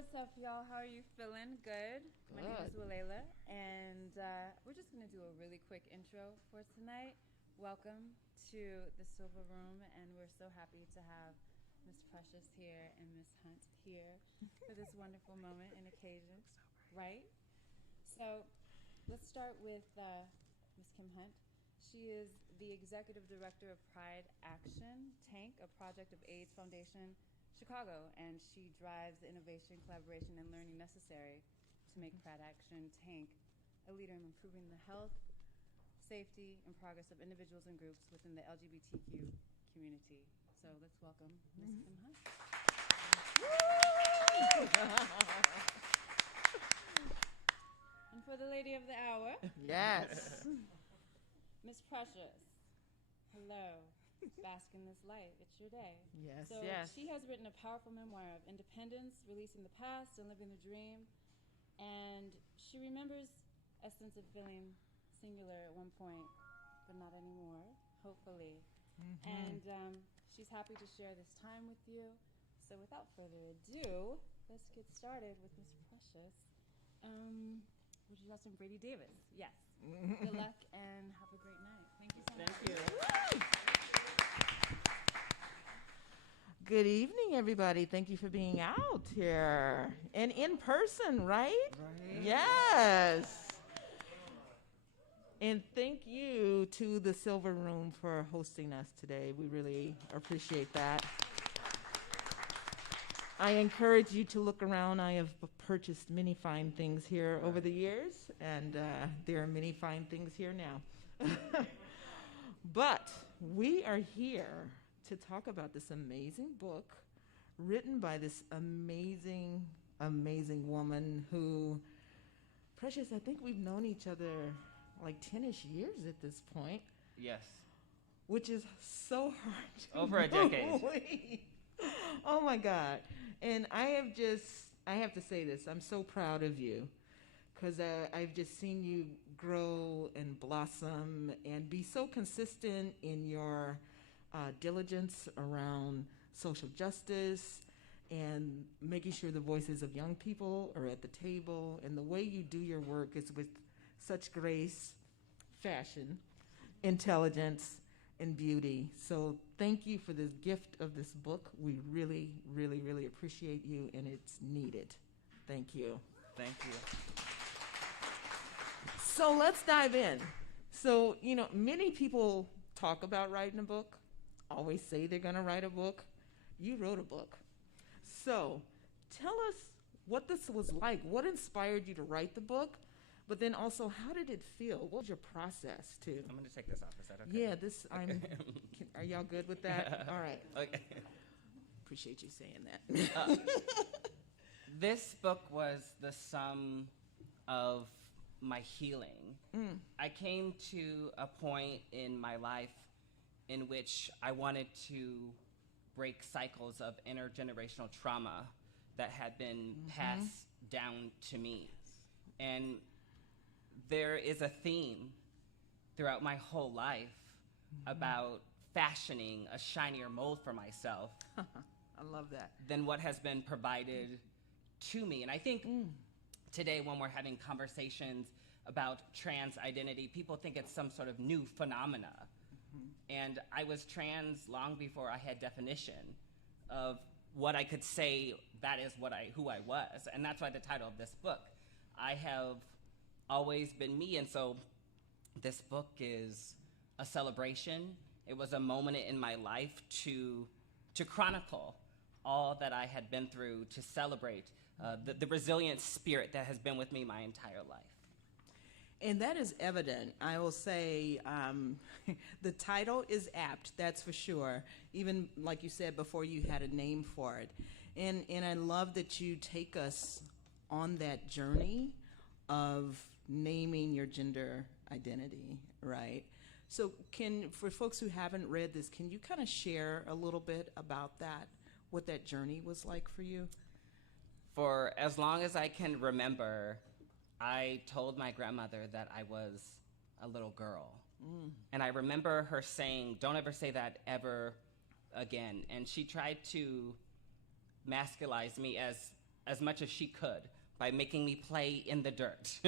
What's up, y'all? How are you feeling? Good. My name is Walela, and we're just going to do a really quick intro for tonight. Welcome to the Silver Room, and we're so happy to have Miss Precious here and Miss Hunt here for this wonderful moment and occasion, right? So let's start with Miss Kim Hunt. She is the Executive Director of Pride Action Tank, a project of AIDS Foundation Chicago, and she drives the innovation, collaboration, and learning necessary to make Pride Action Tank a leader in improving the health, safety, and progress of individuals and groups within the LGBTQ community. So let's welcome Ms. Kim Hunt. And for the lady of the hour, yes, Miss Precious. Hello. Bask in this light. It's your day. Yes, so yes. She has written a powerful memoir of independence, releasing the past and living the dream. And she remembers a sense of feeling singular at one point, but not anymore, hopefully. And she's happy to share this time with you. So without further ado, let's get started with Miss Precious. Would you have some Brady-Davis? Yes. Good luck and have a great night. Thank you so much. Thank you. Good evening, everybody. Thank you for being out here and in person, right? Yes. And thank you to the Silver Room for hosting us today. We really appreciate that. I encourage you to look around. I have purchased many fine things here over the years, and there are many fine things here now. But we are here to talk about this amazing book written by this amazing, amazing woman who, Precious, I think we've known each other like 10-ish years at this point. Yes. Which is so hard to over a decade. Oh my God. And I have to say this, I'm so proud of you because I've just seen you grow and blossom and be so consistent in your diligence around social justice and making sure the voices of young people are at the table. And the way you do your work is with such grace, fashion, intelligence, and beauty. So thank you for this gift of this book. We really, really, really appreciate you, and it's needed. Thank you. Thank you. So let's dive in. So, many people talk about writing a book, always say they're going to write a book. You wrote a book. So tell us what this was like. What inspired you to write the book? But then also, how did it feel? What was your process, too? I'm going to take this off. Is that okay? Yeah, are y'all good with that? All right. Okay. Appreciate you saying that. This book was the sum of my healing. I came to a point in my life in which I wanted to break cycles of intergenerational trauma that had been passed down to me. And there is a theme throughout my whole life about fashioning a shinier mold for myself. I love that. Than what has been provided to me. And I think today when we're having conversations about trans identity, people think it's some sort of new phenomena. And I was trans long before I had definition of what I could say that is who I was. And that's why the title of this book. I have always been me, and so this book is a celebration. It was a moment in my life to chronicle all that I had been through, to celebrate the resilient spirit that has been with me my entire life. And that is evident. I will say the title is apt, that's for sure. Even like you said before, you had a name for it. And I love that you take us on that journey of naming your gender identity, right? So for folks who haven't read this, can you kind of share a little bit about that, what that journey was like for you? For as long as I can remember, I told my grandmother that I was a little girl. And I remember her saying, "Don't ever say that ever again." And she tried to masculize me as as much as she could by making me play in the dirt,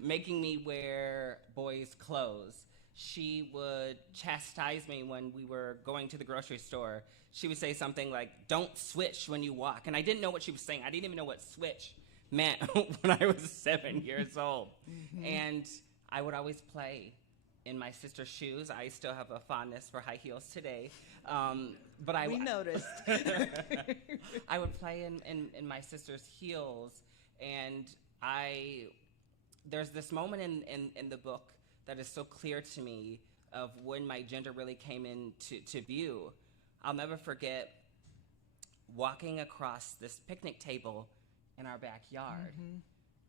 making me wear boys' clothes. She would chastise me when we were going to the grocery store. She would say something like, "Don't switch when you walk." And I didn't know what she was saying. I didn't even know what switch meant when I was 7 years old. And I would always play in my sister's shoes. I still have a fondness for high heels today. But We noticed. I would play in my sister's heels. And there's this moment in the book that is so clear to me of when my gender really came into view. I'll never forget walking across this picnic table in our backyard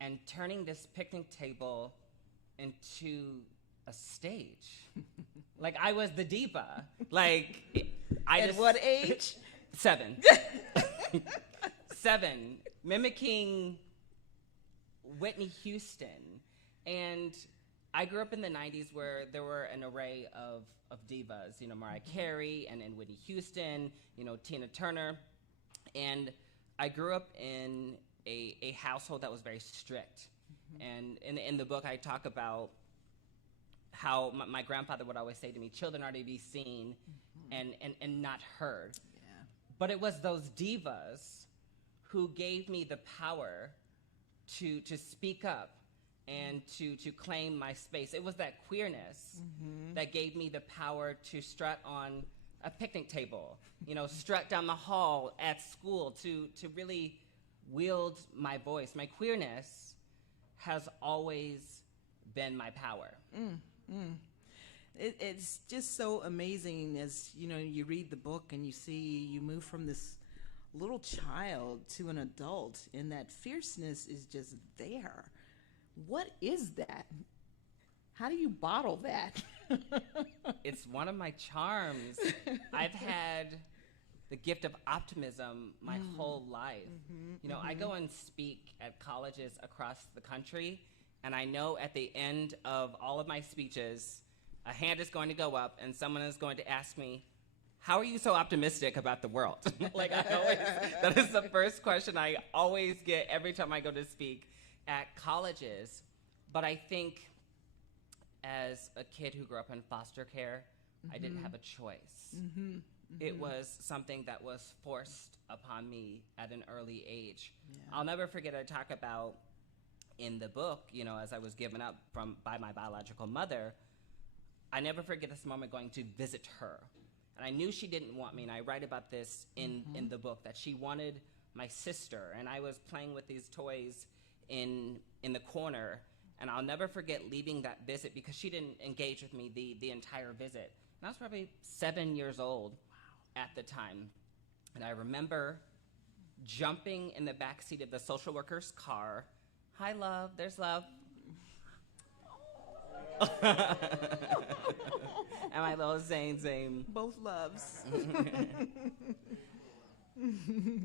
and turning this picnic table into a stage. Like, I was the diva. Like, At what age? 7. 7, mimicking Whitney Houston. And I grew up in the 90s where there were an array of divas, you know, Mariah Carey and Whitney Houston, you know, Tina Turner. And I grew up in a household that was very strict. And in the book, I talk about how my grandfather would always say to me, children are to be seen and not heard. Yeah. But it was those divas who gave me the power to speak up and to claim my space. It was that queerness that gave me the power to strut on a picnic table, you know, strut down the hall at school, to really wield my voice. My queerness has always been my power. It's just so amazing as, you know, you read the book and you see you move from this little child to an adult, and that fierceness is just there. What is that? How do you bottle that? It's one of my charms. I've had the gift of optimism my whole life. You know, I go and speak at colleges across the country, and I know at the end of all of my speeches, a hand is going to go up and someone is going to ask me, "How are you so optimistic about the world?" Like, that is the first question I always get every time I go to speak at colleges. But I think as a kid who grew up in foster care, I didn't have a choice. It was something that was forced upon me at an early age. Yeah. I'll never forget, I talk about in the book, you know, as I was given up by my biological mother, I never forget this moment going to visit her. And I knew she didn't want me, and I write about this in the book, that she wanted my sister, and I was playing with these toys in the corner, and I'll never forget leaving that visit because she didn't engage with me the entire visit. And I was probably 7 years old at the time. And I remember jumping in the backseat of the social worker's car. "Hi, love. There's love." And my little Zane. Both loves.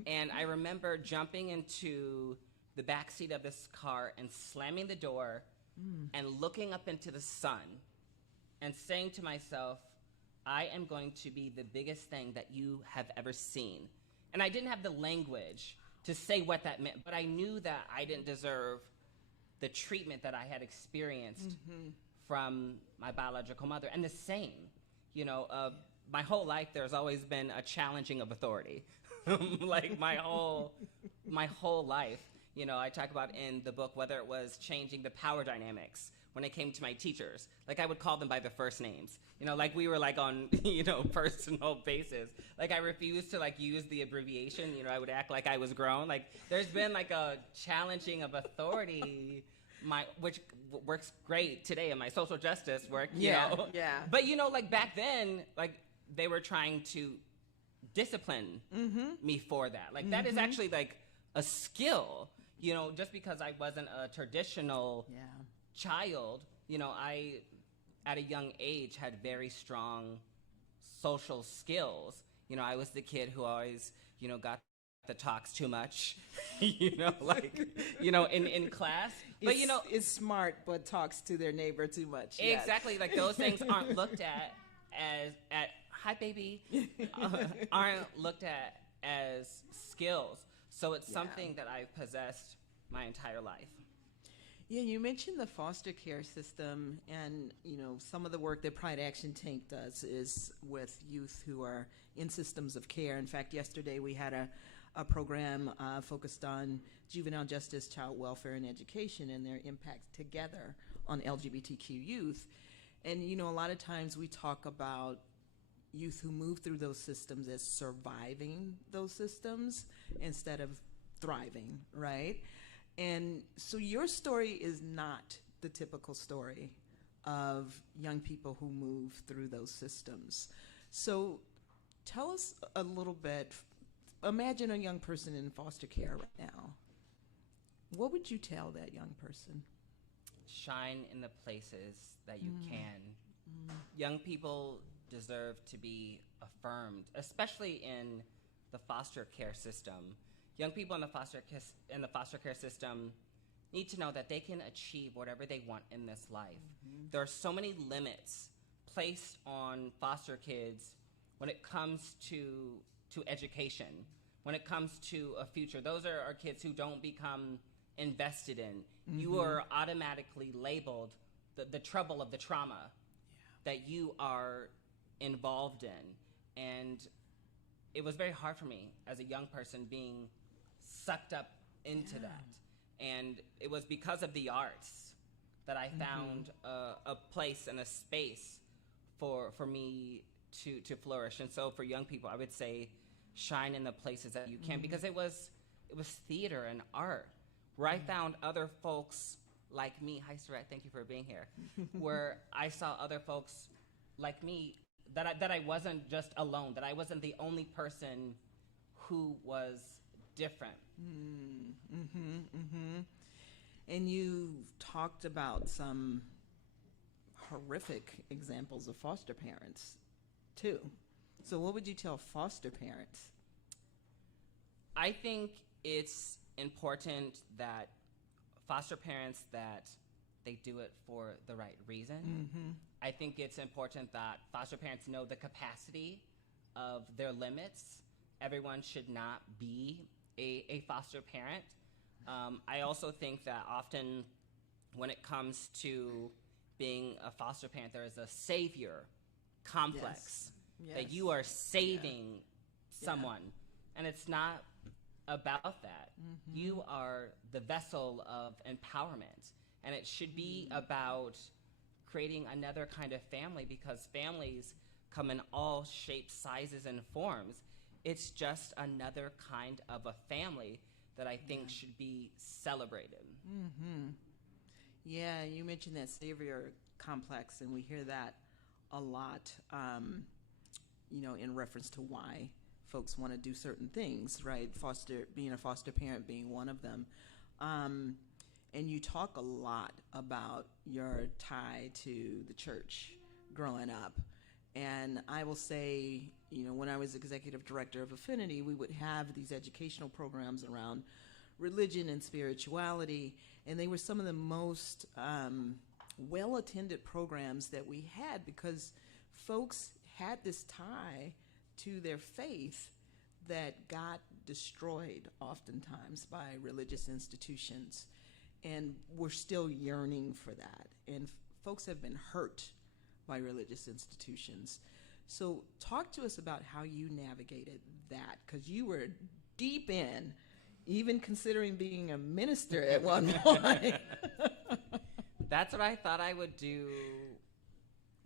And I remember jumping into the backseat of this car and slamming the door and looking up into the sun and saying to myself, "I am going to be the biggest thing that you have ever seen." And I didn't have the language to say what that meant, but I knew that I didn't deserve the treatment that I had experienced from my biological mother. And the same, you know, my whole life there's always been a challenging of authority. Like my whole life, you know, I talk about in the book whether it was changing the power dynamics when it came to my teachers. Like, I would call them by their first names. You know, like we were like on, you know, personal basis. Like, I refused to like use the abbreviation. You know, I would act like I was grown. Like, there's been like a challenging of authority, which works great today in my social justice work, you know. Yeah. But, you know, like back then, like they were trying to discipline me for that. Like, that is actually like a skill, you know, just because I wasn't a traditional child, you know, I, at a young age, had very strong social skills. You know, I was the kid who always, you know, got the talks too much, you know, like, you know, in class. But, you know, it's smart, but talks to their neighbor too much. Exactly. Like, those things aren't looked at as, hi, baby, aren't looked at as skills. So it's something that I've possessed my entire life. Yeah, you mentioned the foster care system, and some of the work that Pride Action Tank does is with youth who are in systems of care. In fact, yesterday we had a program focused on juvenile justice, child welfare, and education, and their impact together on LGBTQ youth. And a lot of times we talk about youth who move through those systems as surviving those systems instead of thriving, right? And so your story is not the typical story of young people who move through those systems. So tell us a little bit. Imagine a young person in foster care right now. What would you tell that young person? Shine in the places that you can. Young people deserve to be affirmed, especially in the foster care system. Young people in the foster care system need to know that they can achieve whatever they want in this life. There are so many limits placed on foster kids when it comes to education, when it comes to a future. Those are kids who don't become invested in. You are automatically labeled the trouble of the trauma that you are involved in. And it was very hard for me as a young person being sucked up into that. And it was because of the arts that I found a place and a space for me to flourish. And so for young people, I would say shine in the places that you can, because it was theater and art where I found other folks like me. Hi, Surratt, thank you for being here. Where I saw other folks like me, that I wasn't just alone, that I wasn't the only person who was different. And you talked about some horrific examples of foster parents, too. So what would you tell foster parents? I think it's important that foster parents, that they do it for the right reason. I think it's important that foster parents know the capacity of their limits. Everyone should not be a foster parent. I also think that often when it comes to being a foster parent, there is a savior complex, that you are saving someone. And it's not about that. You are the vessel of empowerment. And it should be about creating another kind of family, because families come in all shapes, sizes, and forms. It's just another kind of a family that I think should be celebrated. Yeah, you mentioned that savior complex, and we hear that a lot, in reference to why folks want to do certain things, right? Being a foster parent being one of them. And you talk a lot about your tie to the church growing up. And I will say, when I was executive director of Affinity, we would have these educational programs around religion and spirituality, and they were some of the most well-attended programs that we had, because folks had this tie to their faith that got destroyed oftentimes by religious institutions. And we're still yearning for that. And folks have been hurt by religious institutions. So talk to us about how you navigated that, because you were deep in, even considering being a minister at one point. That's what I thought I would do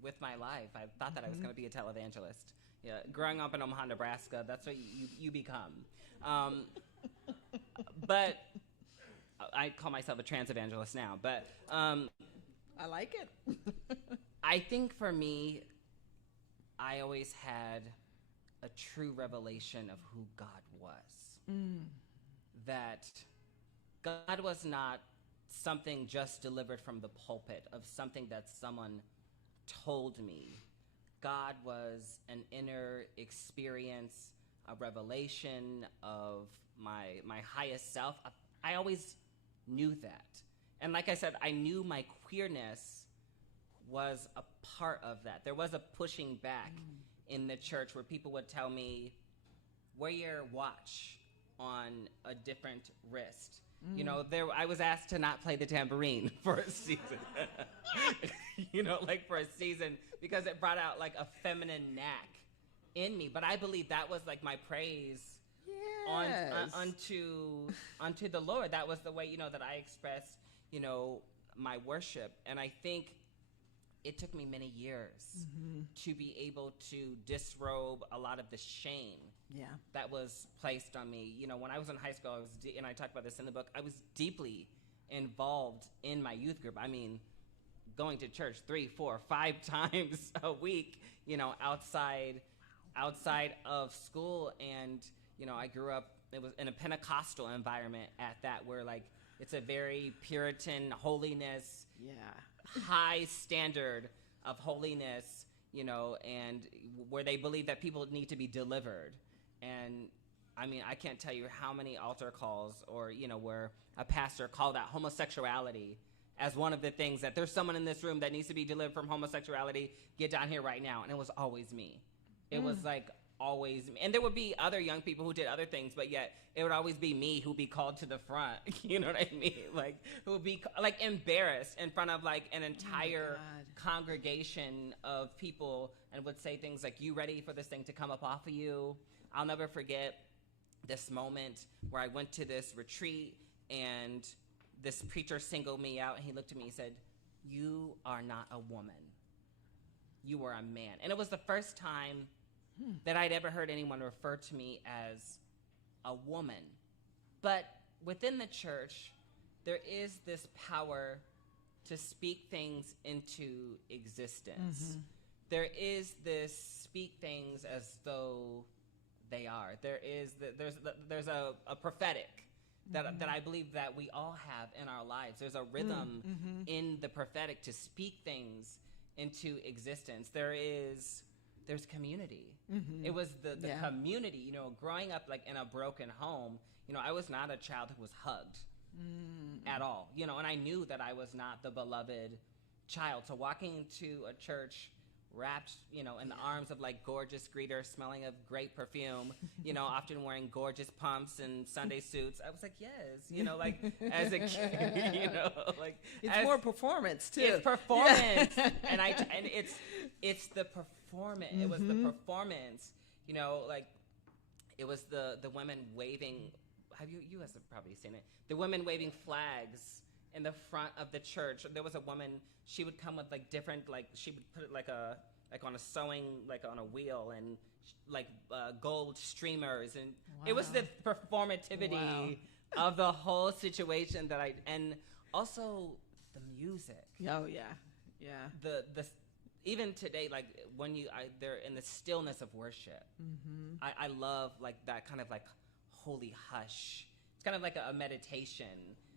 with my life. I thought that I was going to be a televangelist. Yeah, growing up in Omaha, Nebraska, that's what you become. But I call myself a trans evangelist now, but I like it. I think for me, I always had a true revelation of who God was. That God was not something just delivered from the pulpit, of something that someone told me. God was an inner experience, a revelation of my highest self. I always knew that. And like I said, I knew my queerness was a part of that. There was a pushing back in the church where people would tell me, wear your watch, on a different wrist. You know, I was asked to not play the tambourine for a season. You know, like for a season, because it brought out like a feminine knack in me. But I believe that was like my praise unto the Lord. That was the way, you know, that I expressed, you know, my worship. And I think it took me many years to be able to disrobe a lot of the shame that was placed on me. You know, when I was in high school, and I talk about this in the book, I was deeply involved in my youth group. I mean, going to church 3, 4, 5 times a week, you know, outside of school. And, you know, I grew up, it was in a Pentecostal environment at that, where like, it's a very Puritan holiness, high standard of holiness, you know, and where they believe that people need to be delivered. And I mean, I can't tell you how many altar calls, or, you know, where a pastor called out homosexuality as one of the things, that there's someone in this room that needs to be delivered from homosexuality, get down here right now. And it was always me. It was like always me. And there would be other young people who did other things, but yet it would always be me who'd be called to the front. You know what I mean? Like, who would be like embarrassed in front of like an entire congregation of people, and would say things like, "You ready for this thing to come up off of you?" I'll never forget this moment where I went to this retreat, and this preacher singled me out, and he looked at me and said, "You are not a woman. You are a man." And it was the first time that I'd ever heard anyone refer to me as a woman. But within the church, there is this power to speak things into existence. There is this speak things as though they are. There's a prophetic that I believe that we all have in our lives. There's a rhythm in the prophetic to speak things into existence. There's community. It was the community, you know, growing up like in a broken home. You know, I was not a child who was hugged at all, you know, and I knew that I was not the beloved child. So walking to a church wrapped, you know, in the arms of like gorgeous greeters, smelling of great perfume, you know, often wearing gorgeous pumps and Sunday suits, I was like, yes, you know, like as a kid, you know, like it's more performance too. It's performance, and it's the performance. It was the performance, you know, like it was the women waving. Have you guys have probably seen it? The women waving flags in the front of the church. There was a woman, she would come with like different, like she would put it like on a sewing, like on a wheel, and like gold streamers, and it was the performativity of the whole situation and also the music. Oh yeah. The even today, like when they're in the stillness of worship. I love like that kind of like holy hush. It's kind of like a meditation.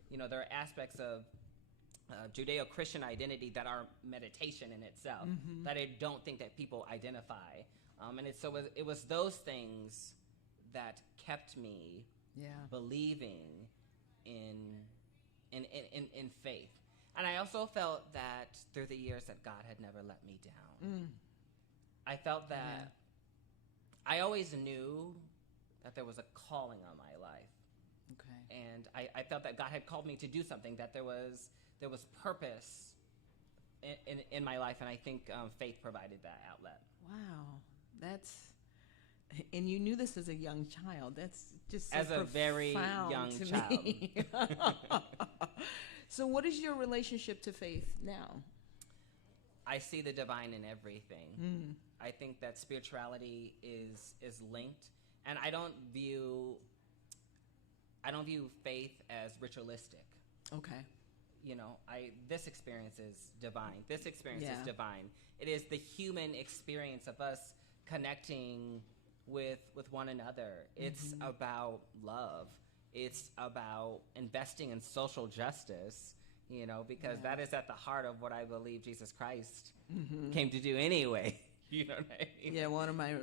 You know, there are aspects of Judeo-Christian identity that are meditation in itself that I don't think that people identify. And it was those things that kept me believing in faith. And I also felt that through the years that God had never let me down. I felt that I always knew that there was a calling on my life. Okay. And I felt that God had called me to do something, that there was purpose in my life, and I think faith provided that outlet. Wow. And you knew this as a young child. That's just so as a very young child. So what is your relationship to faith now? I see the divine in everything. I think that spirituality is linked, and I don't view faith as ritualistic. Okay. You know, this experience is divine. This experience is divine. It is the human experience of us connecting with one another. It's about love. It's about investing in social justice, you know, because that is at the heart of what I believe Jesus Christ came to do anyway. You know what I mean? Yeah, one of my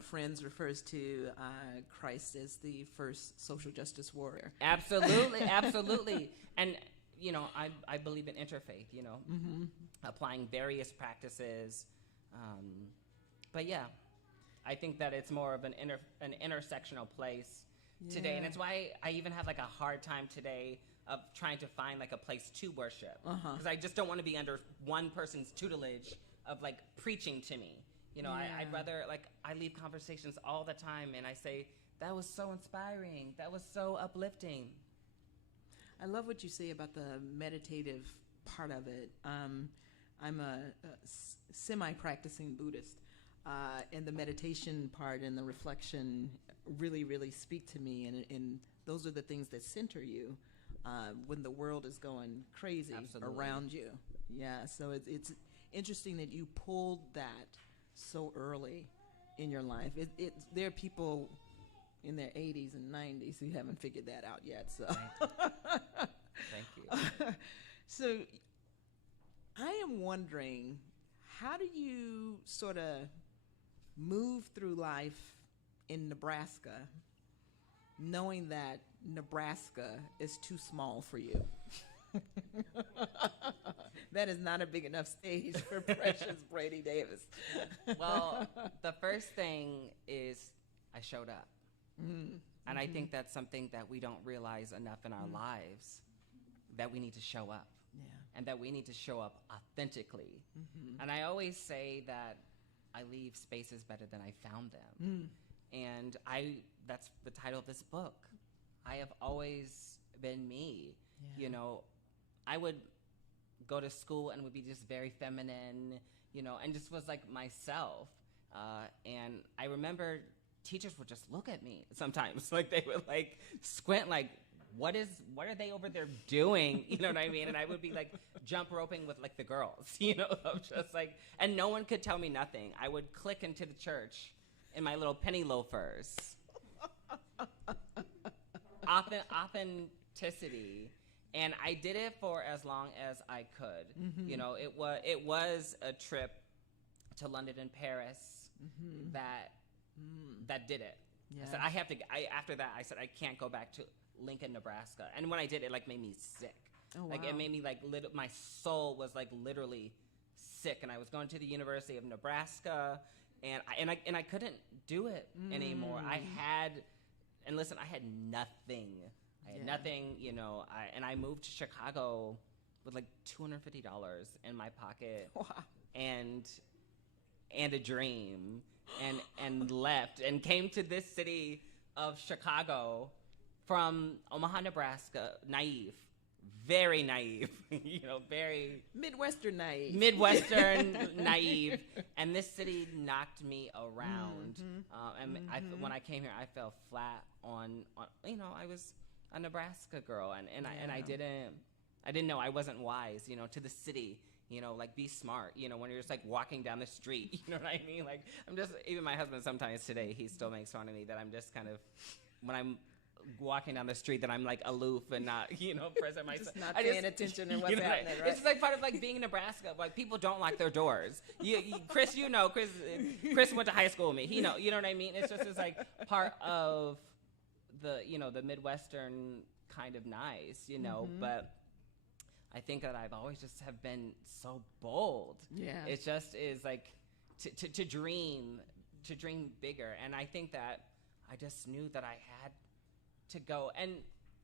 friends refers to Christ as the first social justice warrior. Absolutely, absolutely. And, you know, I believe in interfaith, you know, applying various practices. But yeah, I think that it's more of an intersectional place today. And it's why I even have like a hard time today of trying to find like a place to worship. Because I just don't want to be under one person's tutelage of like preaching to me. You know, I'd rather, like, I leave conversations all the time and I say, that was so inspiring. That was so uplifting. I love what you say about the meditative part of it. I'm a semi-practicing Buddhist, and the meditation part and the reflection really, really speak to me, and those are the things that center you when the world is going crazy around you. Yeah, so it's interesting that you pulled that so early in your life. There are people in their 80s and 90s who haven't figured that out yet. So, Thank you. So, I am wondering, how do you sort of move through life in Nebraska, knowing that Nebraska is too small for you? That is not a big enough stage for precious Brady-Davis. Well, the first thing is I showed up. And I think that's something that we don't realize enough in our lives, that we need to show up. And that we need to show up authentically. And I always say that I leave spaces better than I found them. And that's the title of this book. I have always been me. You know, I would go to school and would be just very feminine, you know, and just was like myself. And I remember teachers would just look at me sometimes, like they would like squint, like, what are they over there doing? You know what I mean? And I would be like jump roping with like the girls, you know, just like, and no one could tell me nothing. I would click into the church in my little penny loafers. Authenticity. And I did it for as long as I could. You know, it was a trip to London and Paris that did it. I said, after that, I said, I can't go back to Lincoln, Nebraska. And when I did, it like made me sick. Oh, wow. Like it made me like, my soul was like literally sick. And I was going to the University of Nebraska, and I couldn't do it anymore. I had nothing. I had nothing, you know. I moved to Chicago with like $250 in my pocket. Wow. And a dream, and left and came to this city of Chicago from Omaha, Nebraska, naive, very naive, you know, very Midwestern naive. Naive, and this city knocked me around. When I came here, I fell flat on, you know, I was a Nebraska girl, and I didn't know, I wasn't wise, you know, to the city. You know, like, be smart, you know, when you're just, like, walking down the street, you know what I mean? Like, even my husband sometimes today, he still makes fun of me that I'm just kind of, when I'm walking down the street, that I'm, like, aloof and not, you know, present myself. Just not paying attention to what's happening, right? It's just, like, part of, like, being in Nebraska. Like, people don't lock their doors. Chris went to high school with me. He know, you know what I mean? It's just, it's, like, part of the, you know, the Midwestern kind of nice, you know, but I think that I've always just have been so bold. Yeah. It just is like to dream bigger. And I think that I just knew that I had to go. And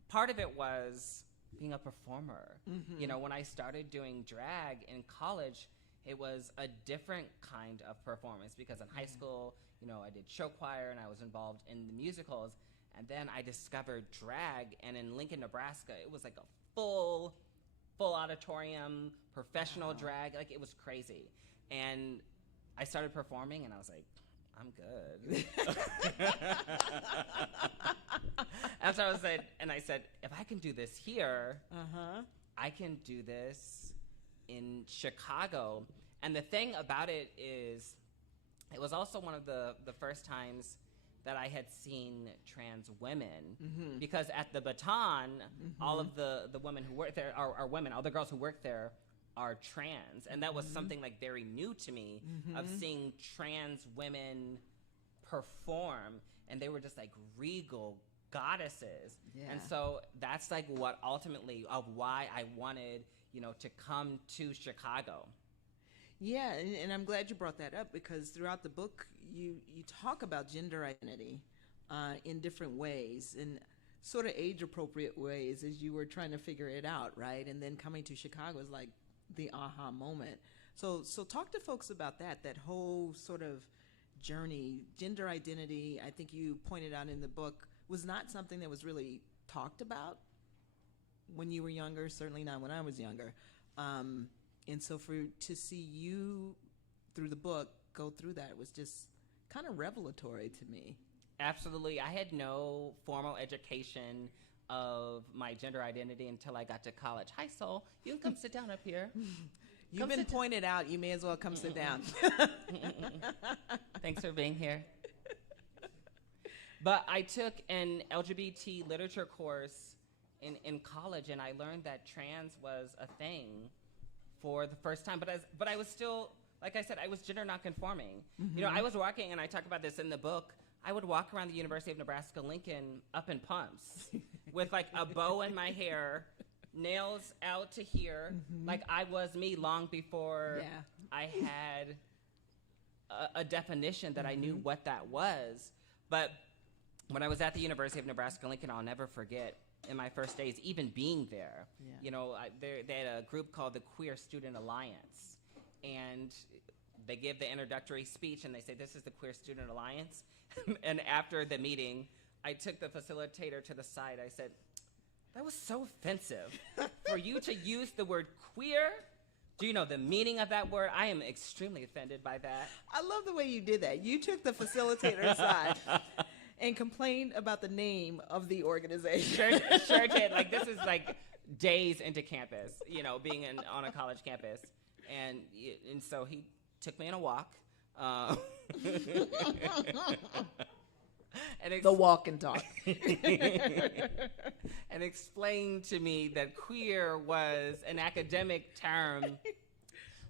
part of it was being a performer. You know, when I started doing drag in college, it was a different kind of performance because in high school, you know, I did show choir and I was involved in the musicals. And then I discovered drag, and in Lincoln, Nebraska, it was like a full auditorium, professional drag. Like, it was crazy. And I started performing, and I was like, I'm good. And so I said, if I can do this here, I can do this in Chicago. And the thing about it is, it was also one of the first times that I had seen trans women, because at the Baton, all of the women who work there are women. All the girls who work there are trans, and that was something like very new to me, of seeing trans women perform, and they were just like regal goddesses. And so that's like what ultimately of why I wanted, you know, to come to Chicago. Yeah, and I'm glad you brought that up, because throughout the book you talk about gender identity in different ways, in sort of age-appropriate ways as you were trying to figure it out, right? And then coming to Chicago is like the aha moment. So talk to folks about that whole sort of journey. Gender identity, I think you pointed out in the book, was not something that was really talked about when you were younger, certainly not when I was younger. And so to see you through the book go through that was just kind of revelatory to me. Absolutely. I had no formal education of my gender identity until I got to college. Hi, Soul. You can come sit down up here. You've been pointed out. You may as well come sit down. Thanks for being here. But I took an LGBT literature course in college, and I learned that trans was a thing for the first time. But I was still, like I said, I was gender nonconforming. Mm-hmm. You know, I was walking, and I talk about this in the book, I would walk around the University of Nebraska-Lincoln up in pumps with like a bow in my hair, nails out to here, like I was me long before I had a definition that I knew what that was. But when I was at the University of Nebraska-Lincoln, I'll never forget, in my first days, even being there, you know, they had a group called the Queer Student Alliance, and they give the introductory speech, and they say, this is the Queer Student Alliance. And after the meeting, I took the facilitator to the side. I said, that was so offensive for you to use the word queer. Do you know the meaning of that word? I am extremely offended by that. I love the way you did that. You took the facilitator aside and complained about the name of the organization. Sure did. Like, this is like days into campus, you know, being on a college campus. And so he took me on a walk. The walk and talk. And explained to me that queer was an academic term.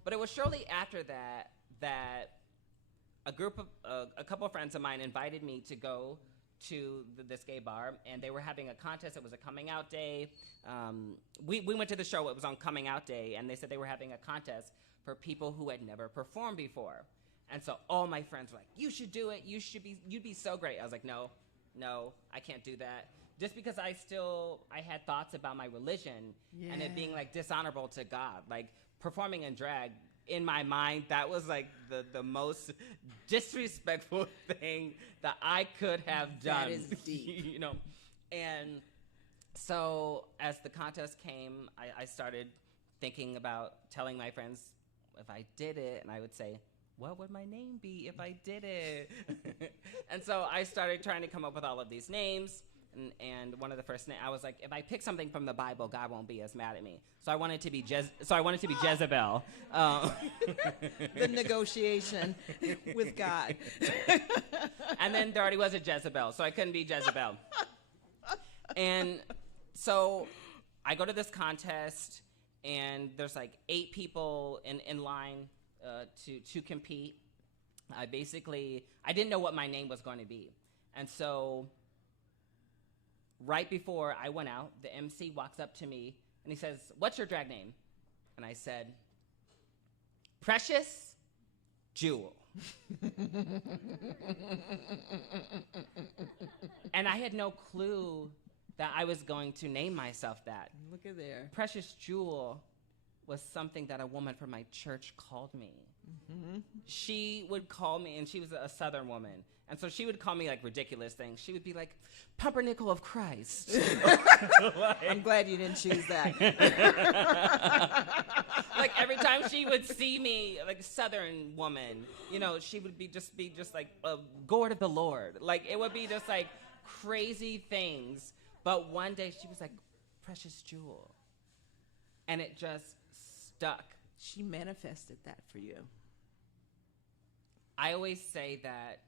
But it was shortly after that a couple of friends of mine invited me to go to this gay bar, and they were having a contest. It was a coming out day. We went to the show. It was on coming out day, and they said they were having a contest for people who had never performed before. And so all my friends were like, you should do it. You'd be so great. I was like, no, I can't do that. Just because I had thoughts about my religion and it being like dishonorable to God. Like performing in drag, in my mind, that was like the most disrespectful thing that I could have done. That is deep. You know? And so as the contest came, I started thinking about telling my friends if I did it, and I would say, what would my name be if I did it? And so I started trying to come up with all of these names. And one of the first names, I was like, if I pick something from the Bible, God won't be as mad at me. So I wanted to be Jezebel. The negotiation with God. And then there already was a Jezebel, so I couldn't be Jezebel. And so I go to this contest, and there's like 8 people in line to compete. I didn't know what my name was going to be. And so right before I went out, the MC walks up to me and he says, what's your drag name? And I said, Precious Jewel. And I had no clue that I was going to name myself that. Look at there. Precious Jewel was something that a woman from my church called me. Mm-hmm. She would call me, and she was a Southern woman, and so she would call me like ridiculous things. She would be like, Pumpernickel of Christ. I'm glad you didn't choose that. Like every time she would see me, like a Southern woman, you know, she would be just like a gourd of the Lord. Like it would be just like crazy things. But one day she was like, Precious Jewel. And it just stuck. She manifested that for you. I always say that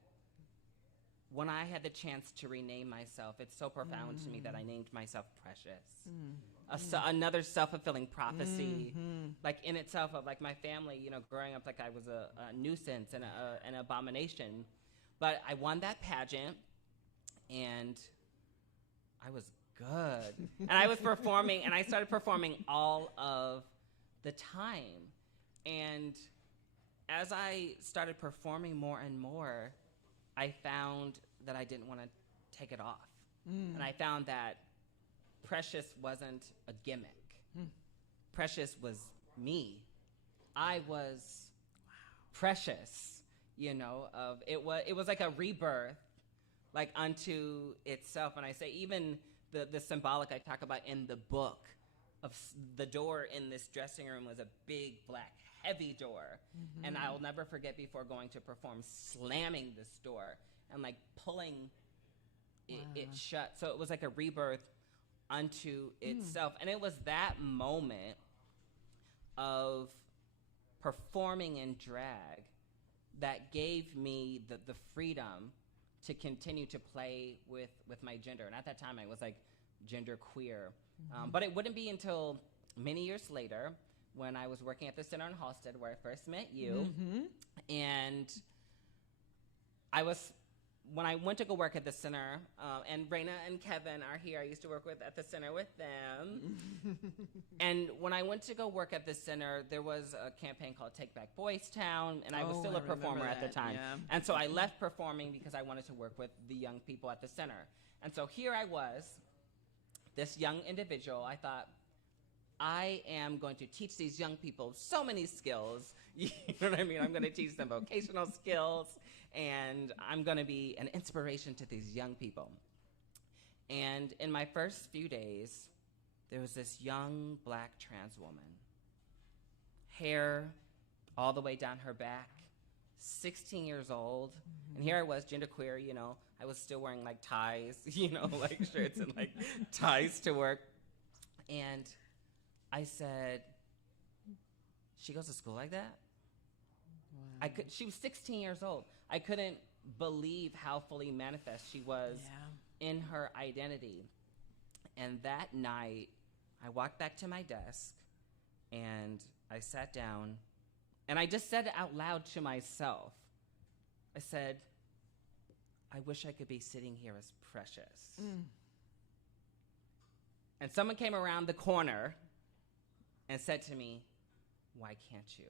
when I had the chance to rename myself, it's so profound to me that I named myself Precious. Another self-fulfilling prophecy, like in itself of like my family, you know, growing up like I was a nuisance and an abomination. But I won that pageant, and I was good. And I was performing, and I started performing all of the time. And as I started performing more and more, I found that I didn't want to take it off. And I found that Precious wasn't a gimmick. Precious was me. I was Precious, you know, it was like a rebirth, like unto itself. And I say even the symbolic I talk about in the book of the door in this dressing room was a big black heavy door. And I'll never forget before going to perform slamming this door and like pulling it shut. So it was like a rebirth unto itself. And it was that moment of performing in drag that gave me the freedom to continue to play with my gender. And at that time, I was like gender queer. But it wouldn't be until many years later when I was working at the center in Halstead where I first met you. And when I went to go work at the center, and Raina and Kevin are here. I used to work at the center with them. And when I went to go work at the center, there was a campaign called Take Back Boys Town, and I was still a performer at the time. Yeah. And so I left performing because I wanted to work with the young people at the center. And so here I was, this young individual. I thought, I am going to teach these young people so many skills. You know what I mean? I'm going to teach them vocational skills, and I'm going to be an inspiration to these young people. And in my first few days, there was this young black trans woman, hair all the way down her back, 16 years old. And here I was, genderqueer, you know. I was still wearing like ties, you know, like shirts and like ties to work. And I said, she goes to school like that? Wow. She was 16 years old. I couldn't believe how fully manifest she was in her identity. And that night, I walked back to my desk and I sat down and I just said it out loud to myself. I said, I wish I could be sitting here as Precious. And someone came around the corner and said to me, why can't you?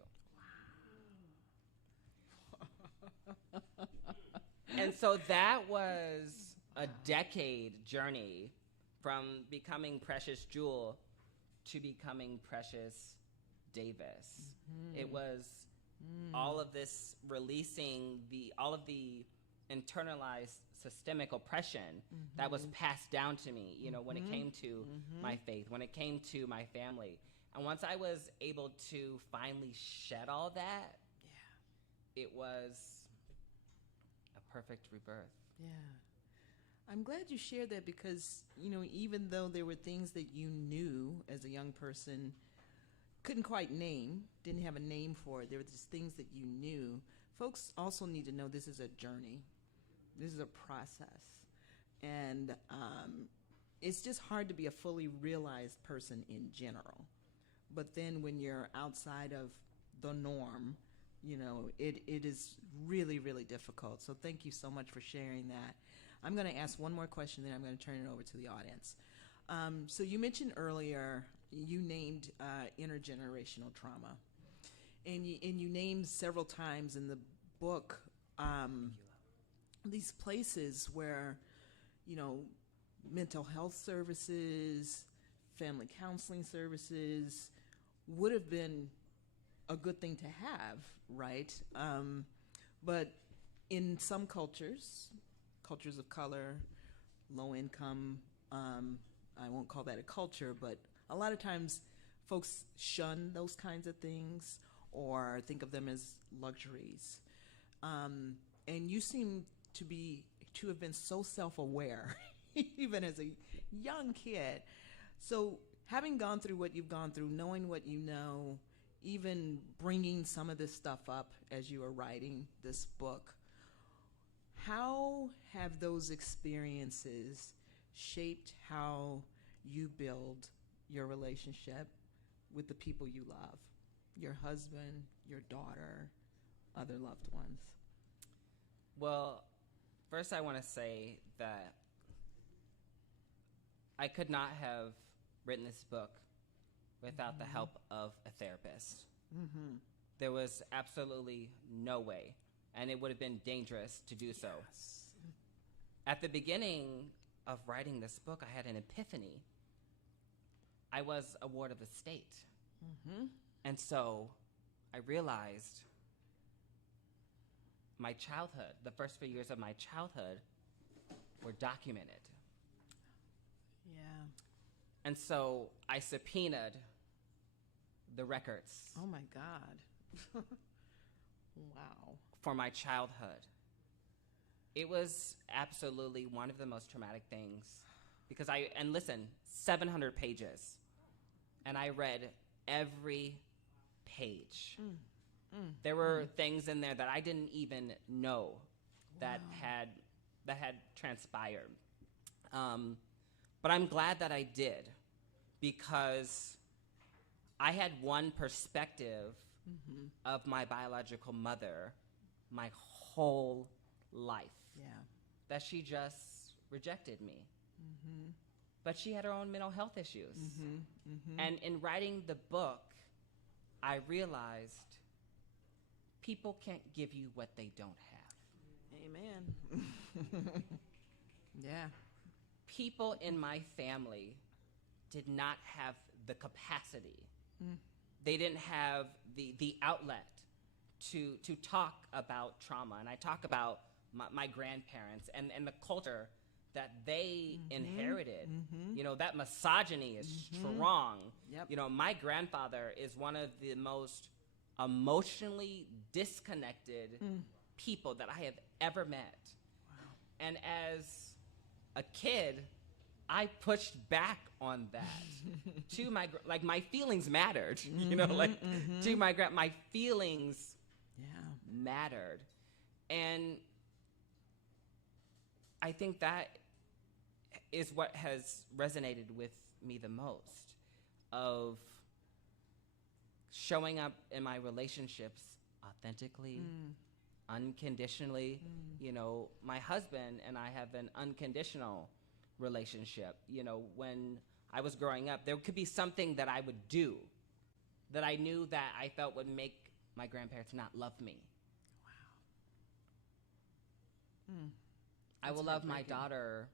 Wow. And so that was a decade journey from becoming Precious Jewel to becoming Precious Davis. It was all of this releasing all of the internalized systemic oppression that was passed down to me, you know, when it came to my faith, when it came to my family. And once I was able to finally shed all that, it was a perfect rebirth. Yeah. I'm glad you shared that because, you know, even though there were things that you knew as a young person, couldn't quite name, didn't have a name for it, there were just things that you knew. Folks also need to know this is a journey. This is a process. And it's just hard to be a fully realized person in general. But then when you're outside of the norm, you know, it is really, really difficult. So thank you so much for sharing that. I'm going to ask one more question, then I'm going to turn it over to the audience. So you mentioned earlier, you named intergenerational trauma. And you named several times in the book these places where, you know, mental health services, family counseling services would have been a good thing to have, right? But in some cultures of color, low income, I won't call that a culture, but a lot of times folks shun those kinds of things or think of them as luxuries. And you seem to have been so self-aware, even as a young kid. So having gone through what you've gone through, knowing what you know, even bringing some of this stuff up as you were writing this book, how have those experiences shaped how you build your relationship with the people you love, your husband, your daughter, other loved ones? Well, first I want to say that I could not have written this book without the help of a therapist. There was absolutely no way, and it would have been dangerous to do so. at the beginning of writing this book, I had an epiphany. I was a ward of the state. And so I realized my childhood, the first few years of my childhood, were documented. Yeah. And so I subpoenaed the records. Oh my God. Wow. For my childhood. It was absolutely one of the most traumatic things because and listen, 700 pages. And I read every page. There were things in there that I didn't even know that had transpired. But I'm glad that I did because I had one perspective of my biological mother my whole life. Yeah. That she just rejected me. But she had her own mental health issues. And in writing the book, I realized people can't give you what they don't have. Amen. Yeah. People in my family did not have the capacity. They didn't have the outlet to talk about trauma. And I talk about my grandparents and the culture that they inherited. You know, that misogyny is strong. Yep. You know, my grandfather is one of the most emotionally disconnected people that I have ever met. Wow. And as a kid, I pushed back on that. To my feelings mattered. You know, to my feelings mattered. And I think that is what has resonated with me the most, of showing up in my relationships authentically, unconditionally. You know, my husband and I have an unconditional relationship. You know, when I was growing up, there could be something that I would do that I knew that I felt would make my grandparents not love me. Wow. I will love my daughter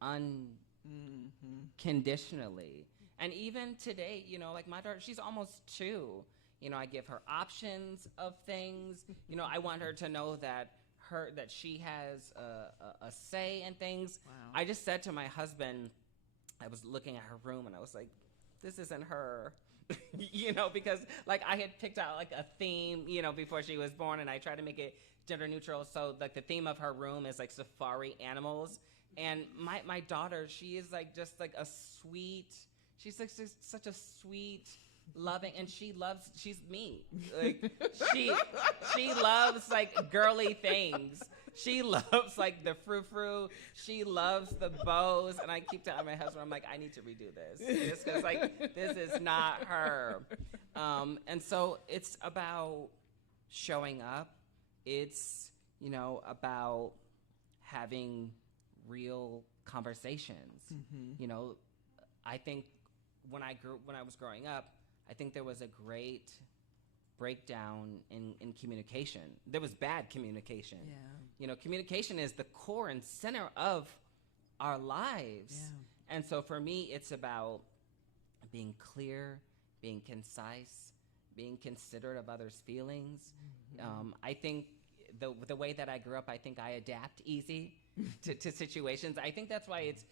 unconditionally. And even today, you know, like my daughter, she's almost 2. You know, I give her options of things. You know, I want her to know that she has a say in things. Wow. I just said to my husband, I was looking at her room and I was like, this isn't her. You know, because like I had picked out like a theme, you know, before she was born, and I tried to make it gender neutral. So like the theme of her room is like safari animals. And my daughter, she is like just like a sweet, she's like just such a sweet, loving, and she's me. Like she loves like girly things. She loves like the frou-frou. She loves the bows. And I keep telling my husband, I'm like, I need to redo this. Just because like this is not her. And so it's about showing up. It's, you know, about having real conversations. You know, I think when I was growing up, I think there was a great breakdown in communication. There was bad communication. Yeah. You know, communication is the core and center of our lives. Yeah. And so for me, it's about being clear, being concise, being considerate of others' feelings. I think the way that I grew up, I think I adapt easy to situations. I think that's why it's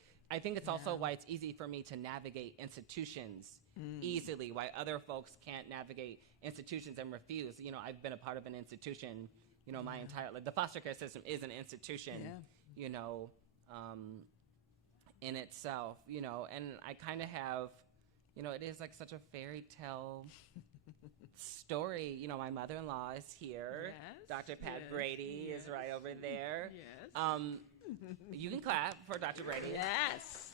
also why it's easy for me to navigate institutions easily, why other folks can't navigate institutions and refuse. You know, I've been a part of an institution, you know, my entire, like the foster care system is an institution, you know, in itself, you know, and I kind of have, you know, it is like such a fairy tale story. You know, my mother-in-law is here. Yes, Dr. Pat yes, Brady yes. is right over there. Yes. You can clap for Dr. Brady. Yes.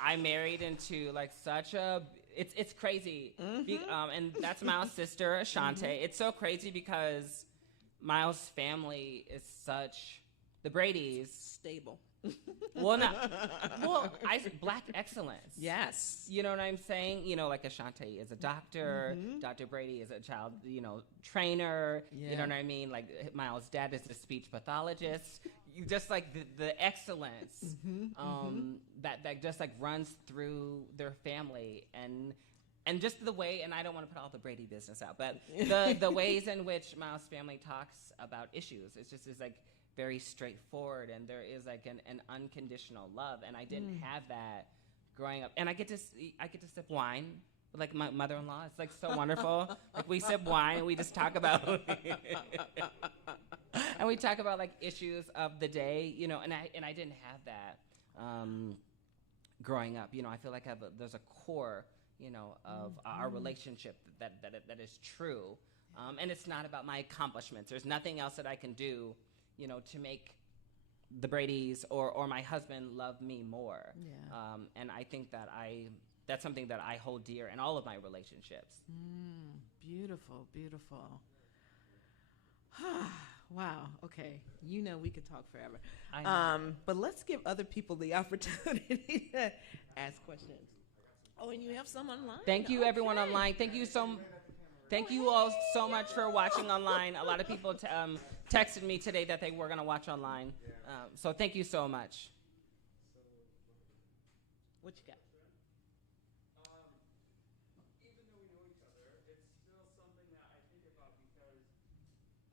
I married into like such a, it's crazy. And that's Miles' sister, Ashante. It's so crazy because Miles' family is such, the Bradys. Stable. Black excellence. Yes. You know what I'm saying? You know, like Ashante is a doctor. Dr. Brady is a child, you know, trainer. Yeah. You know what I mean? Like Miles' dad is a speech pathologist. just like the excellence that just like runs through their family, and just the way, and I don't want to put all the Brady business out, but the ways in which Miles' family talks about issues, it's just is like very straightforward, and there is like an unconditional love, and I didn't have that growing up. And I get to sip wine with like my mother-in-law. It's like so wonderful. Like we sip wine and we just talk about and we talk about like issues of the day, you know. And I didn't have that growing up. You know, I feel like there's a core, you know, of our relationship that is true, and it's not about my accomplishments. There's nothing else that I can do, you know, to make the Bradys or my husband love me more. Yeah. And I think that that's something that I hold dear in all of my relationships. Beautiful, beautiful. Wow. Okay. You know, we could talk forever. I know. But let's give other people the opportunity to ask questions. Oh, and you have some online? Thank you, everyone online. Thank you all so much for watching online. A lot of people texted me today that they were going to watch online. So thank you so much. What you got? Even though we know each other, it's still something that I think about because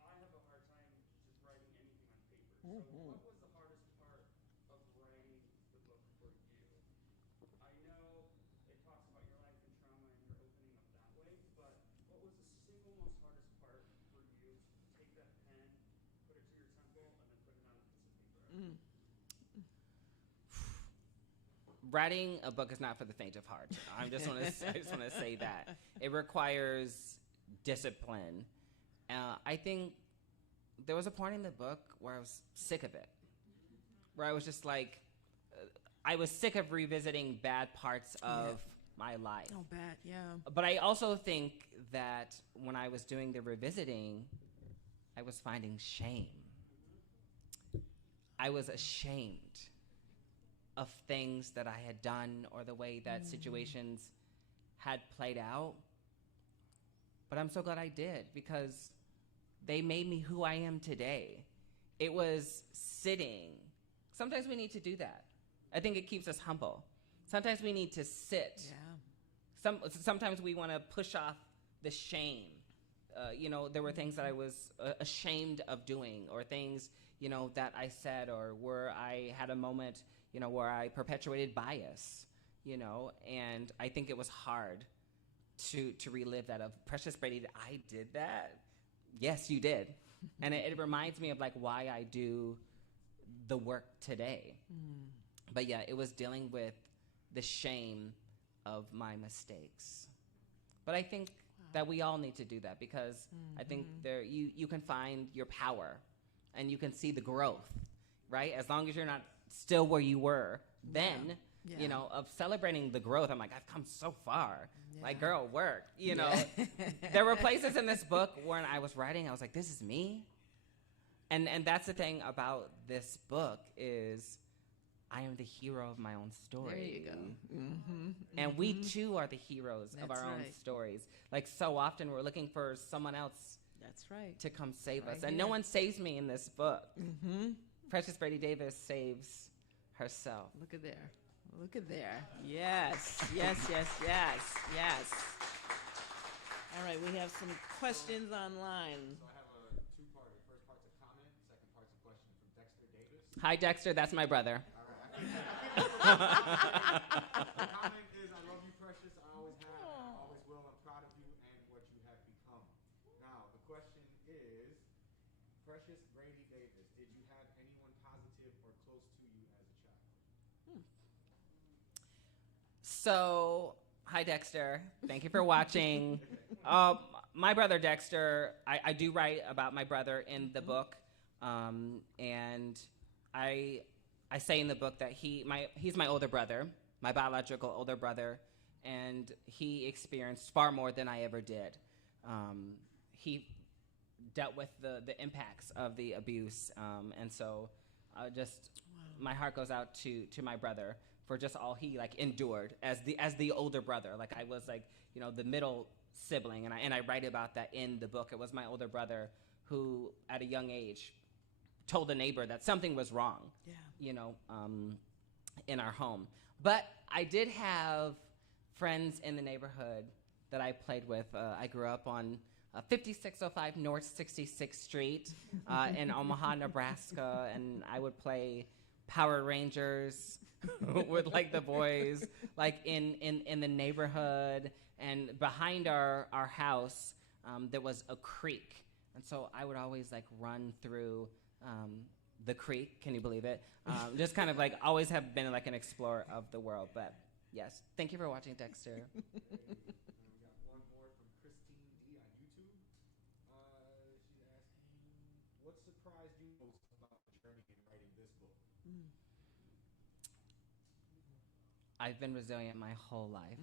I have a hard time just writing anything on paper. So what was the hardest part of writing the book for you? I know it talks about your life and trauma and you're opening up that way, but what was the single most hardest part for you to take that pen, put it to your temple, and then put it on a piece of paper? Writing a book is not for the faint of heart. I just want to say that it requires discipline. I think there was a point in the book where I was sick of it, where I was just like, I was sick of revisiting bad parts of my life. Oh, bad, yeah. But I also think that when I was doing the revisiting, I was finding shame. I was ashamed of things that I had done or the way that situations had played out. But I'm so glad I did, because they made me who I am today. It was sitting. Sometimes we need to do that. I think it keeps us humble. Sometimes we need to sit. Yeah. Sometimes we want to push off the shame. You know, there were things that I was ashamed of doing, or things, you know, that I said, or where I had a moment, you know, where I perpetuated bias, you know, and I think it was hard to relive that of, Precious Brady, I did that? Yes, you did. And it reminds me of like why I do the work today. But yeah, it was dealing with the shame of my mistakes. But I think that we all need to do that, because I think you can find your power and you can see the growth, right? As long as you're not still where you were then, you know, of celebrating the growth. I'm like, I've come so far. Like, girl, work, you know. There were places in this book when I was writing, I was like, this is me. And that's the thing about this book is I am the hero of my own story. There you go. And we too are the heroes of our own stories. Like, so often we're looking for someone else to come save us. And no one saves me in this book. Precious Brady-Davis saves herself. Look at there. Look at there. Yes, yes, yes, yes, yes. All right, we have some questions online. So I have a two-parter. First part's a comment, second part's a question from Dexter Davis. Hi, Dexter. That's my brother. The comment is, I love you, Precious. I always have, and I always will. I'm proud of you and what you have become. Now, the question is, Precious Brady-Davis, did you have anyone positive or close to you as a child? So, hi, Dexter. Thank you for watching. My brother, Dexter, I do write about my brother in the book. And I say in the book that he's my older brother, my biological older brother, and he experienced far more than I ever did. He dealt with the impacts of the abuse, and so my heart goes out to my brother for just all he like endured as the older brother. Like, I was like, you know, the middle sibling, and I write about that in the book. It was my older brother who, at a young age, told a neighbor that something was wrong, in our home. But I did have friends in the neighborhood that I played with. I grew up on 5605 North 66th Street in Omaha, Nebraska, and I would play Power Rangers with like the boys like in the neighborhood. And behind our house there was a creek, and so I would always like run through the creek. Can you believe it? Just kind of like always have been like an explorer of the world. But yes, thank you for watching, Dexter. We got one more from Christine D on YouTube. She's asking, what surprised you most about the journey in writing this book? I've been resilient my whole life.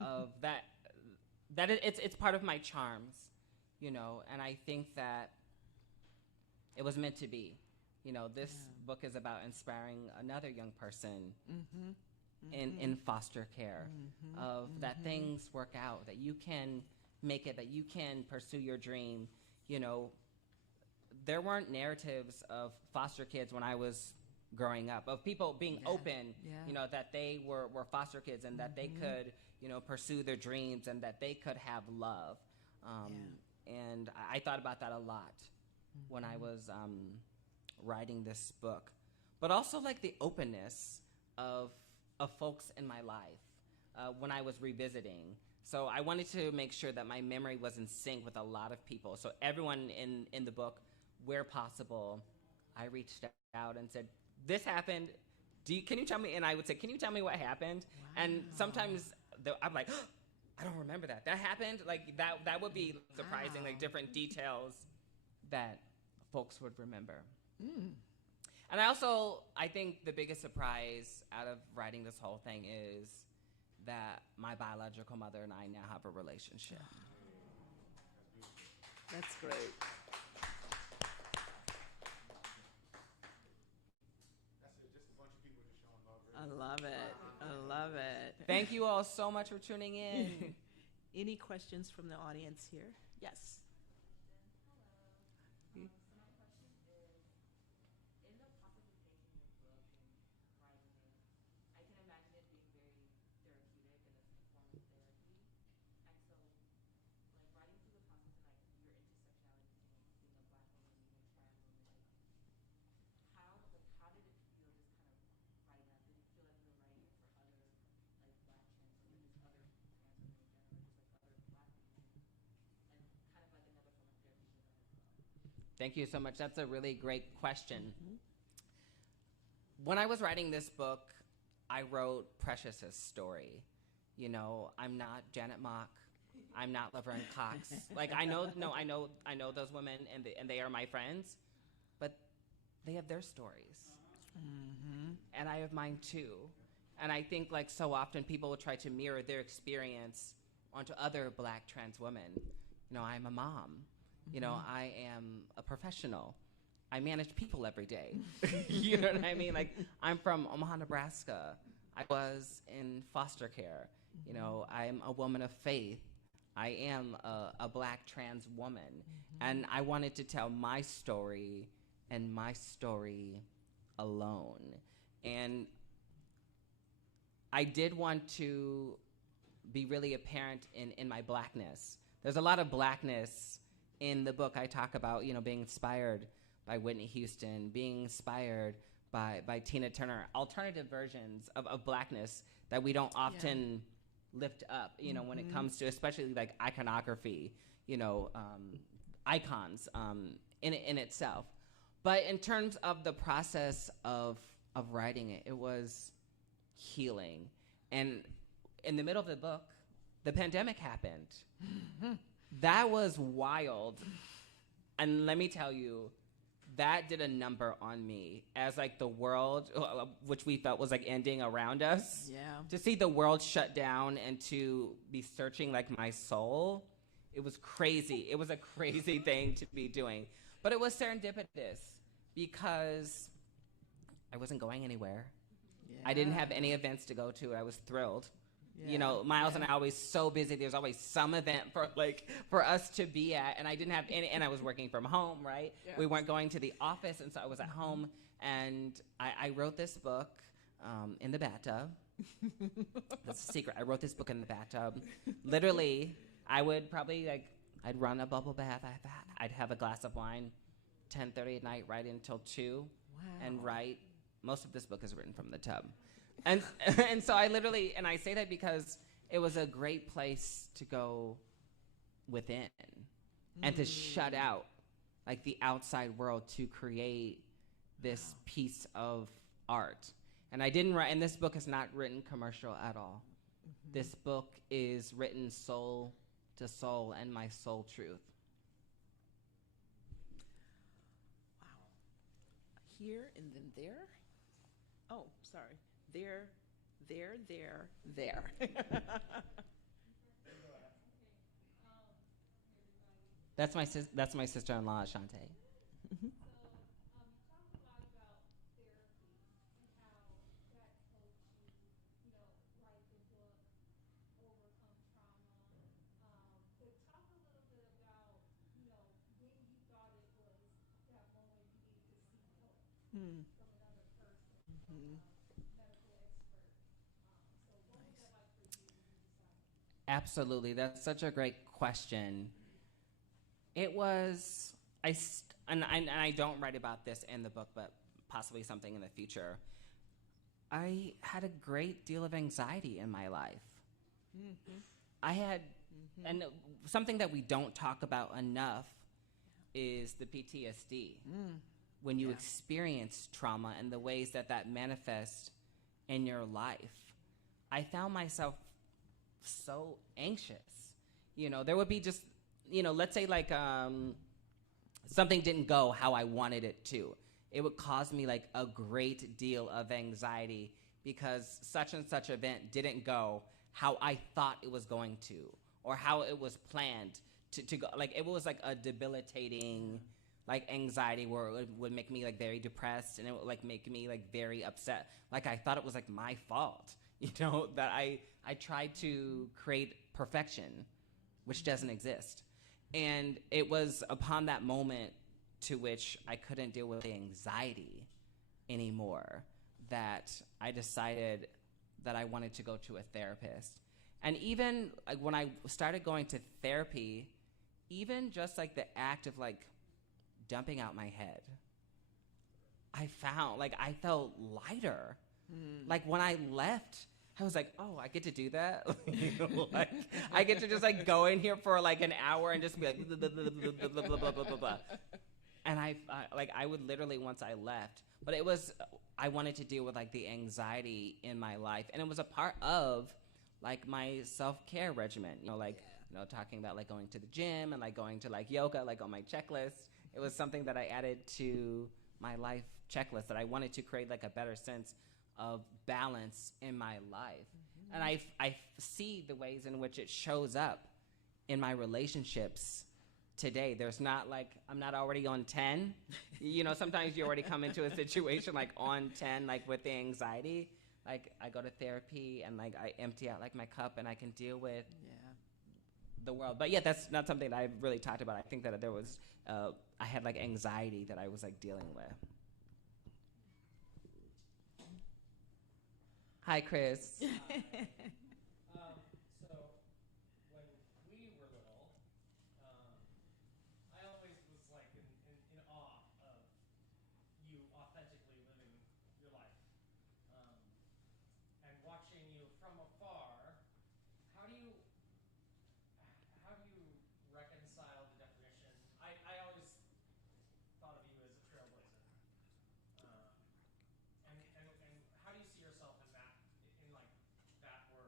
Of that it's part of my charms, and I think that it was meant to be. This book is about inspiring another young person in foster care, that things work out, that you can make it, that you can pursue your dream. There weren't narratives of foster kids when I was growing up, of people being open, that they were foster kids and that they could, pursue their dreams and that they could have love. And I thought about that a lot when I was writing this book, but also like the openness of folks in my life when I was revisiting. So I wanted to make sure that my memory was in sync with a lot of people. So everyone in the book, where possible, I reached out and said, this happened. Can you tell me? And I would say, can you tell me what happened? Wow. And sometimes I'm like, oh, I don't remember that. That happened? Like that would be surprising, like different details that folks would remember. And I think the biggest surprise out of writing this whole thing is that my biological mother and I now have a relationship. That's great. I love it. I love it. Thank you all so much for tuning in. Any questions from the audience here? Yes. Thank you so much. That's a really great question. When I was writing this book, I wrote Precious's story. I'm not Janet Mock. I'm not Laverne Cox. Like I know those women, and they are my friends, but they have their stories, and I have mine too. And I think like so often people will try to mirror their experience onto other Black trans women. I'm a mom. I am a professional. I manage people every day. You know what I mean? Like, I'm from Omaha, Nebraska. I was in foster care. I'm a woman of faith. I am a Black trans woman. And I wanted to tell my story and my story alone. And I did want to be really apparent in my Blackness. There's a lot of Blackness in the book. I talk about, being inspired by Whitney Houston, being inspired by Tina Turner, alternative versions of Blackness that we don't often lift up, when it comes to especially like iconography, icons in itself. But in terms of the process of writing it, it was healing. And in the middle of the book, the pandemic happened. That was wild. And let me tell you, that did a number on me as like the world, which we felt was like ending around us. Yeah. To see the world shut down and to be searching like my soul, it was crazy. It was a crazy thing to be doing. But it was serendipitous because I wasn't going anywhere. Yeah. I didn't have any events to go to. I was thrilled. You know, Miles and I are always so busy. There's always some event for us to be at, and I didn't have any. And I was working from home, right? Yeah. We weren't going to the office, and so I was at home. And I wrote this book in the bathtub. That's a secret. I wrote this book in the bathtub. Literally, I would probably I'd run a bubble bath. I'd have a glass of wine, 10:30 at night, right until 2, and write. Most of this book is written from the tub. And so I literally, and I say that because it was a great place to go within and to shut out like the outside world to create this piece of art. And I didn't write, and this book is not written commercial at all. This book is written soul to soul and my soul truth. Wow. Here and then there. Oh, sorry. There. That's my sister-in-law, Shantae. Absolutely. That's such a great question. It was, and I don't write about this in the book, but possibly something in the future. I had a great deal of anxiety in my life. I had, and something that we don't talk about enough is the PTSD. When you experience trauma and the ways that manifests in your life, I found myself so anxious. You know, there would be just, you know, let's say something didn't go how I wanted it to. It would cause me like a great deal of anxiety because such and such event didn't go how I thought it was going to, or how it was planned to go. Like, it was like a debilitating like anxiety where it would make me like very depressed, and it would like make me like very upset. Like, I thought it was like my fault, you know, that I tried to create perfection, which doesn't exist. And it was upon that moment to which I couldn't deal with the anxiety anymore that I decided that I wanted to go to a therapist. And even like when I started going to therapy, even just like the act of like dumping out my head, I found like I felt lighter. Like when I left, I was like, oh, I get to do that? You know, like, I get to just like go in here for like an hour and just be like, blah, blah, blah, blah, blah, blah, blah, blah, blah, blah. And I would literally, once I left, but it was, I wanted to deal with like the anxiety in my life. And it was a part of like my self-care regimen, you know, like, you know, talking about like going to the gym and like going to like yoga, like on my checklist. It was something that I added to my life checklist, that I wanted to create like a better sense of balance in my life. And I see the ways in which it shows up in my relationships today. There's not like, I'm not already on 10. You know, sometimes you already come into a situation like on 10, like with the anxiety. Like, I go to therapy and like I empty out like my cup and I can deal with the world. But yeah, that's not something that I've really talked about. I think that there was, I had like anxiety that I was like dealing with. Hi, Chris. So when we were little, I always was like in awe of you authentically living your life, and watching you from afar. How do you reconcile the definition? I always thought of you as a trailblazer. And how do you see yourself in that, in like that world?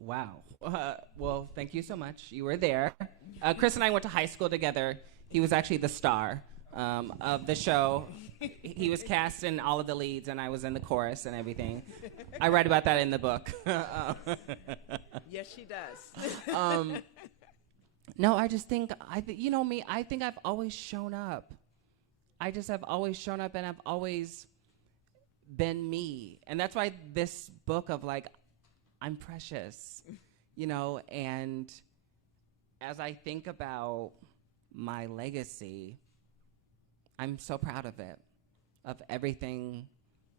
Wow. Well, thank you so much. You were there. Chris and I went to high school together. He was actually the star of the show. He was cast in all of the leads, and I was in the chorus and everything. I write about that in the book. Yes, she does. No, I just think, you know me, I think I've always shown up. I just have always shown up, and I've always been me. And that's why this book of, like, I'm precious, you know, and as I think about my legacy, I'm so proud of it, of everything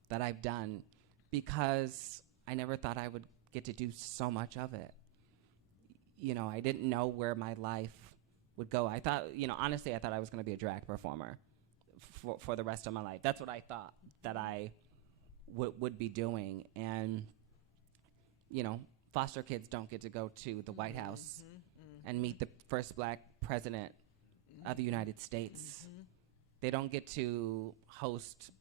that I've done, because I never thought I would get to do so much of it. You know, I didn't know where my life would go. I thought, you know, honestly, I thought I was going to be a drag performer for the rest of my life. That's what I thought that I would be doing. And, you know, foster kids don't get to go to the White House and meet the first black president of the United States. They don't get to host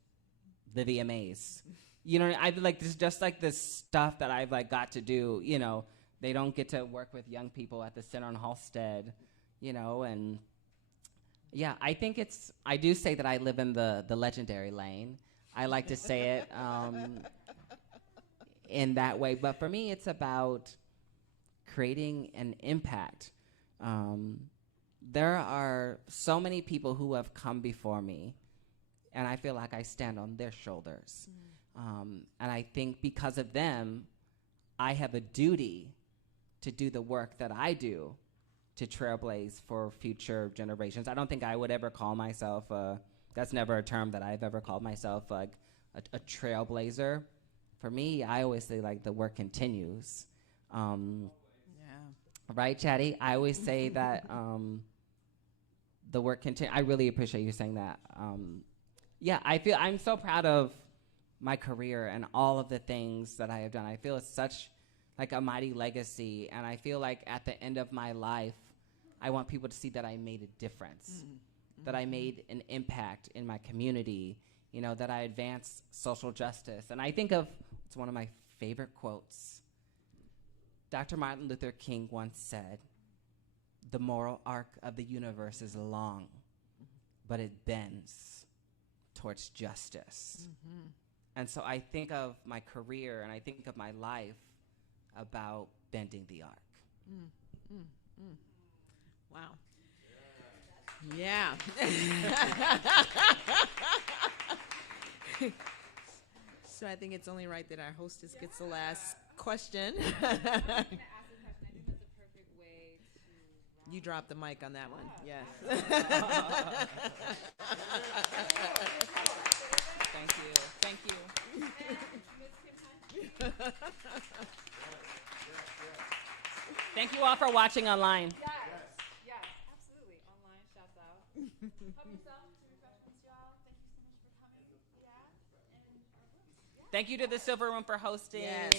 the VMAs. You know, I like this, just like this stuff that I've like got to do, you know. They don't get to work with young people at the Center on Halsted, you know, and yeah, I think I do say that I live in the legendary lane. I like to say it in that way, but for me, it's about creating an impact. There are so many people who have come before me, and I feel like I stand on their shoulders. And I think because of them, I have a duty to do the work that I do to trailblaze for future generations. I don't think I would ever call myself, that's never a term that I've ever called myself, like a trailblazer. For me, I always say, like, the work continues. Right, Chatty? I always say that the work continues. I really appreciate you saying that. Yeah, I'm so proud of my career and all of the things that I have done. I feel it's such like a mighty legacy, and I feel like at the end of my life, I want people to see that I made a difference, that I made an impact in my community, you know, that I advanced social justice. And I think it's one of my favorite quotes. Dr. Martin Luther King once said, "The moral arc of the universe is long, but it bends towards justice." And so I think of my career and I think of my life about bending the arc. Wow. Yeah. So I think it's only right that our hostess gets the last question. I'm going to ask a question. I think that's a perfect way to... You dropped the mic on that one. Yes. Thank you. Thank you. Thank you all for watching online. Yes, absolutely. Online, shouts out. Help yourself to refreshments, y'all. Thank you so much for coming. Yeah. Thank you to the Silver Room for hosting. Yes.